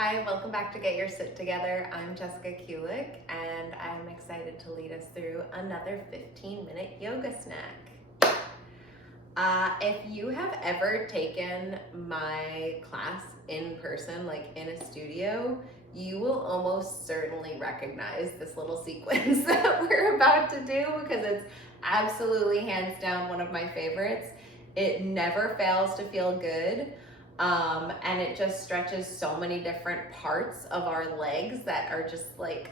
Hi, welcome back to Get Your Sit Together. I'm Jessica Kulick, and I'm excited to lead us through another 15-minute yoga snack. If you have ever taken my class in person, like in a studio, you will almost certainly recognize this little sequence that we're about to do because it's absolutely hands down one of my favorites. It never fails to feel good. And it just stretches so many different parts of our legs that are just like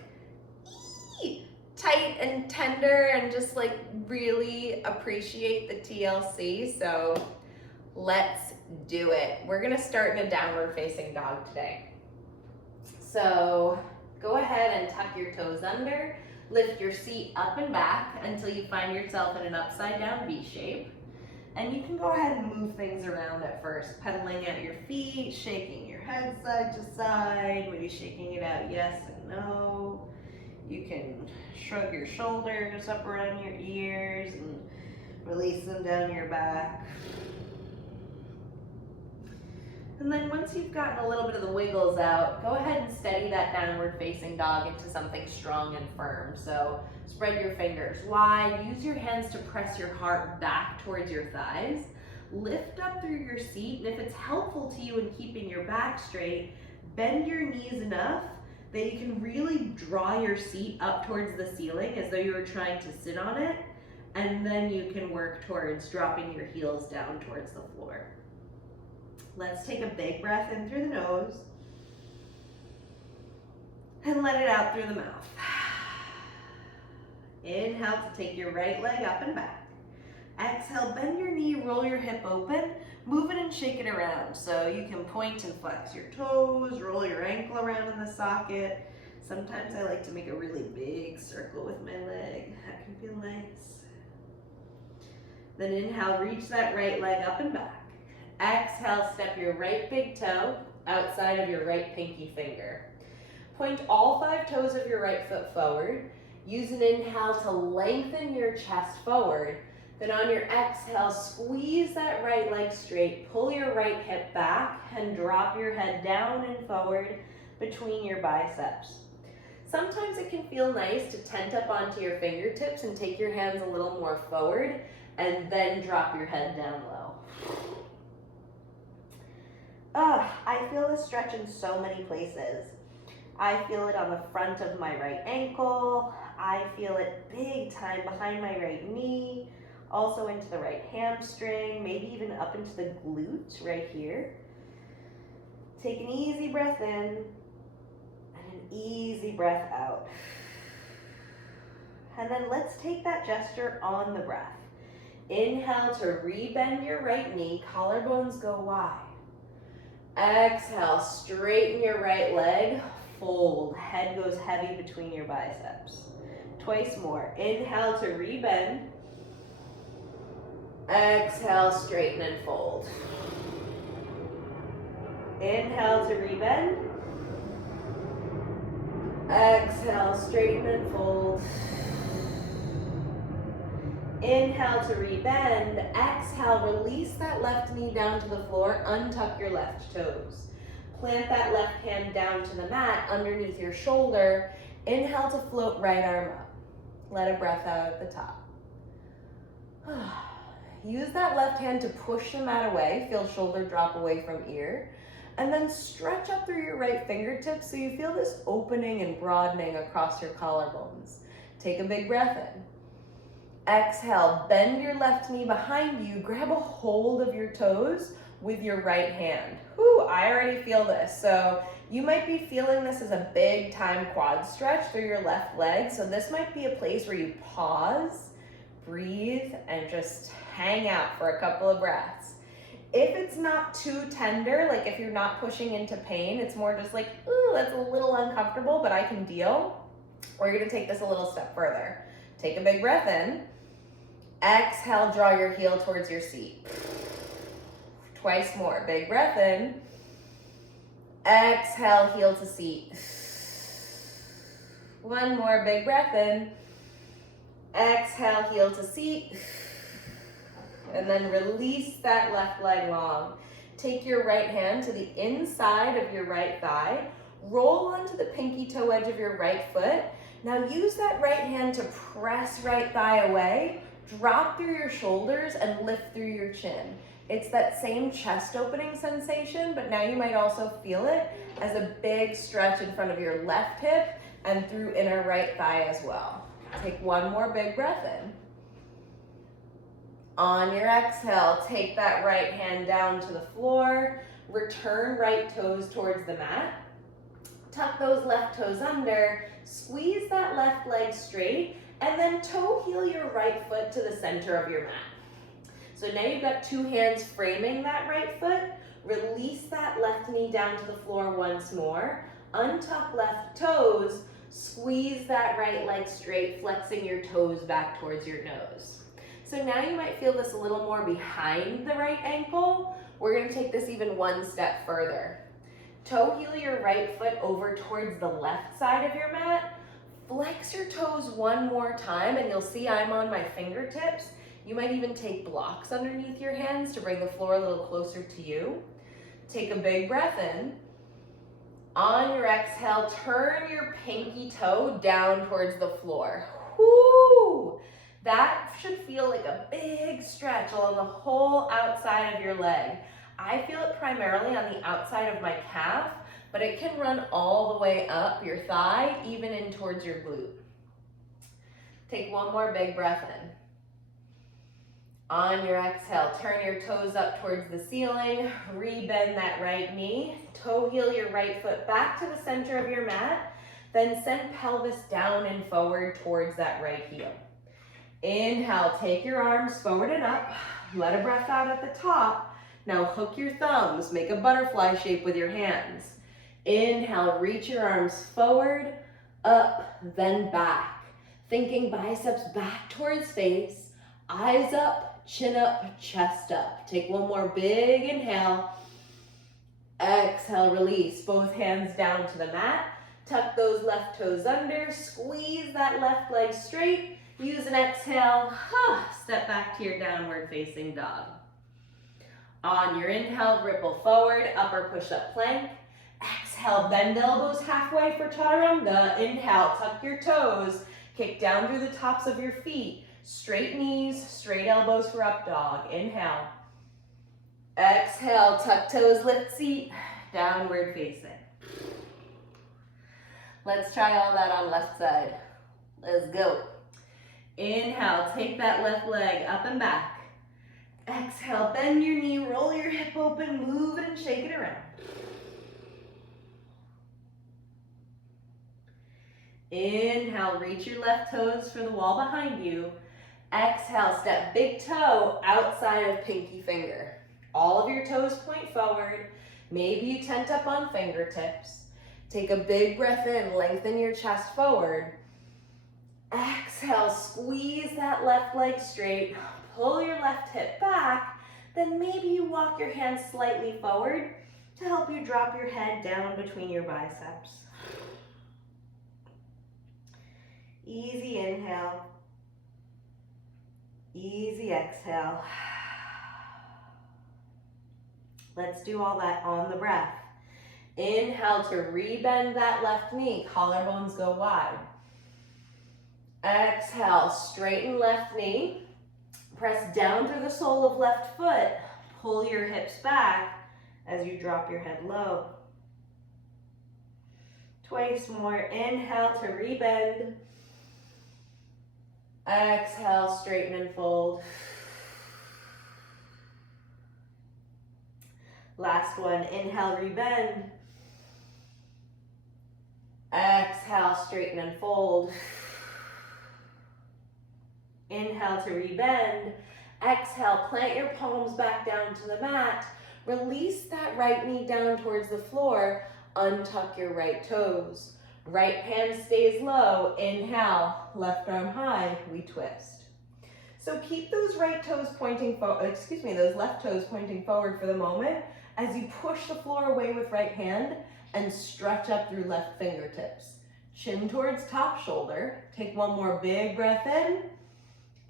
tight and tender and just like really appreciate the TLC. So let's do it. We're gonna start in a downward facing dog today. So go ahead and tuck your toes under, lift your seat up and back until you find yourself in an upside down V shape. And you can go ahead and move things around at first, pedaling at your feet, shaking your head side to side, maybe shaking it out yes and no. You can shrug your shoulders up around your ears and release them down your back. And then once you've gotten a little bit of the wiggles out, go ahead and steady that downward facing dog into something strong and firm. So spread your fingers wide, use your hands to press your heart back towards your thighs. Lift up through your seat, and if it's helpful to you in keeping your back straight, bend your knees enough that you can really draw your seat up towards the ceiling as though you were trying to sit on it, and then you can work towards dropping your heels down towards the floor. Let's take a big breath in through the nose and let it out through the mouth. Inhale to take your right leg up and back. Exhale, bend your knee, roll your hip open, move it and shake it around. So you can point and flex your toes, roll your ankle around in the socket. Sometimes I like to make a really big circle with my leg. That can feel nice. Then inhale, reach that right leg up and back. Exhale, step your right big toe outside of your right pinky finger. Point all 5 toes of your right foot forward. Use an inhale to lengthen your chest forward. Then on your exhale, squeeze that right leg straight, pull your right hip back, and drop your head down and forward between your biceps. Sometimes it can feel nice to tent up onto your fingertips and take your hands a little more forward, and then drop your head down low. I feel this stretch in so many places. I feel it on the front of my right ankle. I feel it big time behind my right knee, also into the right hamstring, maybe even up into the glute right here. Take an easy breath in and an easy breath out. And then let's take that gesture on the breath. Inhale to rebend your right knee, collarbones go wide. Exhale, straighten your right leg, fold, head goes heavy between your biceps. Twice more. Inhale to rebend. Exhale, straighten and fold. Inhale to rebend. Exhale, straighten and fold. Inhale to rebend. Exhale, release that left knee down to the floor, untuck your left toes. Plant that left hand down to the mat underneath your shoulder. Inhale to float right arm up. Let a breath out at the top. Use that left hand to push the mat away, feel shoulder drop away from ear, and then stretch up through your right fingertips so you feel this opening and broadening across your collarbones. Take a big breath in. Exhale, bend your left knee behind you, grab a hold of your toes with your right hand. Whew, I already feel this. So you might be feeling this as a big time quad stretch through your left leg. So this might be a place where you pause, breathe, and just hang out for a couple of breaths. If it's not too tender, like if you're not pushing into pain, it's more just like, ooh, that's a little uncomfortable, but I can deal. We're gonna take this a little step further. Take a big breath in. Exhale, draw your heel towards your seat. Twice more. Big breath in. Exhale, heel to seat. One more. Big breath in. Exhale, heel to seat. And then release that left leg long. Take your right hand to the inside of your right thigh, roll onto the pinky toe edge of your right foot. Now use that right hand to press right thigh away, drop through your shoulders and lift through your chin. It's that same chest opening sensation, but now you might also feel it as a big stretch in front of your left hip and through inner right thigh as well. Take one more big breath in. On your exhale, take that right hand down to the floor, return right toes towards the mat, tuck those left toes under, squeeze that left leg straight, and then toe heel your right foot to the center of your mat. So now you've got two hands framing that right foot. Release that left knee down to the floor once more. Untuck left toes. Squeeze that right leg straight, flexing your toes back towards your nose. So now you might feel this a little more behind the right ankle. We're going to take this even one step further. Toe heel your right foot over towards the left side of your mat. Flex your toes one more time, and you'll see I'm on my fingertips. You might even take blocks underneath your hands to bring the floor a little closer to you. Take a big breath in. On your exhale, turn your pinky toe down towards the floor. Whoo! That should feel like a big stretch along the whole outside of your leg. I feel it primarily on the outside of my calf, but it can run all the way up your thigh, even in towards your glute. Take one more big breath in. On your exhale, turn your toes up towards the ceiling, rebend that right knee, toe heel your right foot back to the center of your mat, then send pelvis down and forward towards that right heel. Inhale, take your arms forward and up, let a breath out at the top. Now hook your thumbs, make a butterfly shape with your hands. Inhale, reach your arms forward, up, then back. Thinking biceps back towards face, eyes up, chin up, chest up. Take one more big inhale. Exhale, release. Both hands down to the mat. Tuck those left toes under. Squeeze that left leg straight. Use an exhale. Step back to your downward facing dog. On your inhale, ripple forward, upper push-up plank. Exhale, bend elbows halfway for chaturanga. Inhale, tuck your toes. Kick down through the tops of your feet. Straight knees, straight elbows for up dog. Inhale. Exhale, tuck toes, lift seat, downward facing. Let's try all that on left side. Let's go. Inhale, take that left leg up and back. Exhale, bend your knee, roll your hip open, move it and shake it around. Inhale, reach your left toes for the wall behind you. Exhale, step big toe outside of pinky finger. All of your toes point forward. Maybe you tent up on fingertips. Take a big breath in, lengthen your chest forward. Exhale, squeeze that left leg straight. Pull your left hip back. Then maybe you walk your hands slightly forward to help you drop your head down between your biceps. Easy inhale. Easy exhale. Let's do all that on the breath. Inhale to rebend that left knee. Collarbones go wide. Exhale, straighten left knee. Press down through the sole of left foot. Pull your hips back as you drop your head low. Twice more. Inhale to rebend. Exhale, straighten and fold. Last one, inhale, rebend. Exhale, straighten and fold. Inhale to rebend. Exhale, plant your palms back down to the mat. Release that right knee down towards the floor. Untuck your right toes. Right hand stays low. Inhale, left arm high, we twist. So keep those right toes pointing forward, those left toes pointing forward for the moment as you push the floor away with right hand and stretch up through left fingertips. Chin towards top shoulder. Take one more big breath in.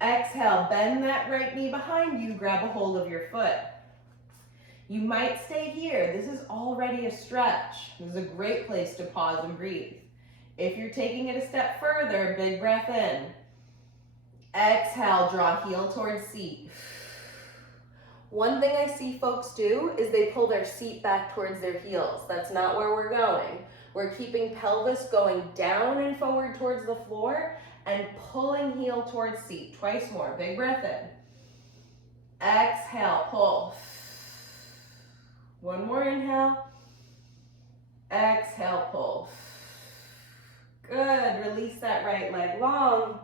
Exhale, bend that right knee behind you, grab a hold of your foot. You might stay here. This is already a stretch. This is a great place to pause and breathe. If you're taking it a step further, big breath in. Exhale, draw heel towards seat. One thing I see folks do is they pull their seat back towards their heels. That's not where we're going. We're keeping pelvis going down and forward towards the floor and pulling heel towards seat. Twice more. Big breath in. Exhale, pull. One more inhale. Exhale, pull. Good. Release that right leg long.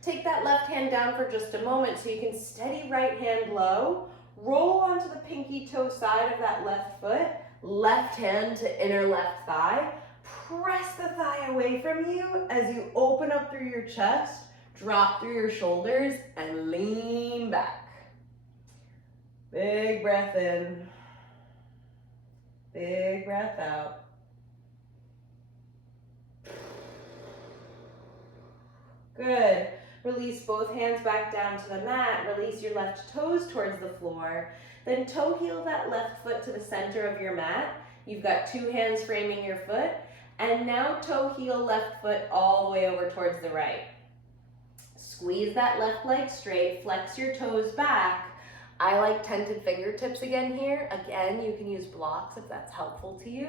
Take that left hand down for just a moment so you can steady right hand low. Roll onto the pinky toe side of that left foot. Left hand to inner left thigh. Press the thigh away from you as you open up through your chest, drop through your shoulders, and lean back. Big breath in. Big breath out. Good. Release both hands back down to the mat. Release your left toes towards the floor. Then toe heel that left foot to the center of your mat. You've got two hands framing your foot. And now toe heel left foot all the way over towards the right. Squeeze that left leg straight. Flex your toes back. I like tented fingertips again here. Again, you can use blocks if that's helpful to you.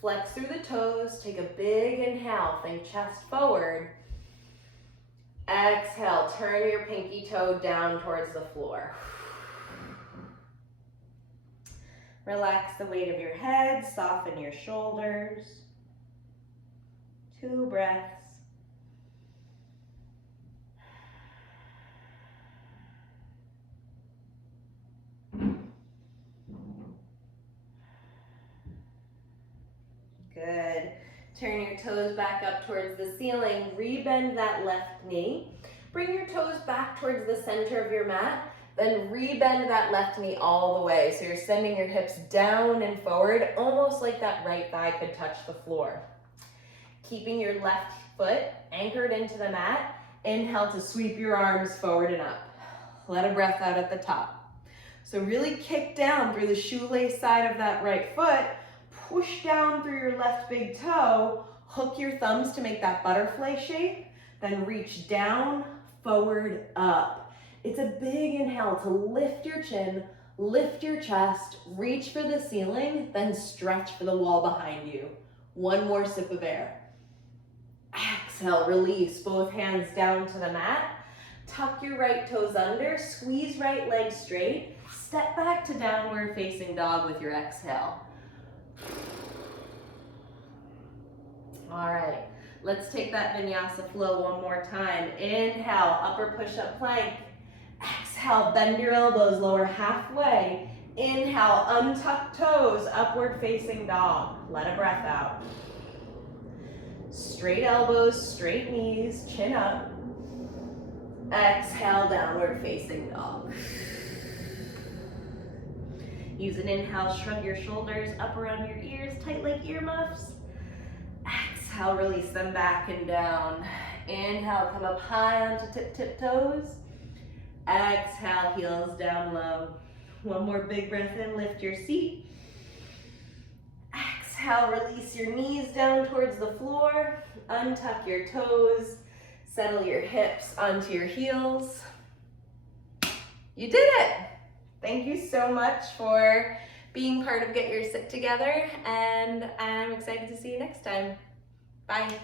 Flex through the toes. Take a big inhale. Think chest forward. Exhale, turn your pinky toe down towards the floor. Relax the weight of your head, soften your shoulders. 2 breaths. Good. Turn your toes back up towards the ceiling. Rebend that left knee. Bring your toes back towards the center of your mat. Then rebend that left knee all the way. So you're sending your hips down and forward, almost like that right thigh could touch the floor. Keeping your left foot anchored into the mat. Inhale to sweep your arms forward and up. Let a breath out at the top. So really kick down through the shoelace side of that right foot. Push down through your left big toe, hook your thumbs to make that butterfly shape, then reach down, forward, up. It's a big inhale to lift your chin, lift your chest, reach for the ceiling, then stretch for the wall behind you. One more sip of air. Exhale, release both hands down to the mat. Tuck your right toes under, squeeze right leg straight, step back to downward facing dog with your exhale. All right, let's take that vinyasa flow one more time. Inhale, upper push-up plank. Exhale, bend your elbows, lower halfway. Inhale, untuck toes, upward facing dog. Let a breath out. Straight elbows, straight knees, chin up. Exhale, downward facing dog. Use an inhale, shrug your shoulders up around your ears, tight like earmuffs. Exhale, release them back and down. Inhale, come up high onto tip toes. Exhale, heels down low. One more big breath in, lift your seat. Exhale, release your knees down towards the floor. Untuck your toes. Settle your hips onto your heels. You did it! Thank you so much for being part of Get Your Sit Together, and I'm excited to see you next time. Bye.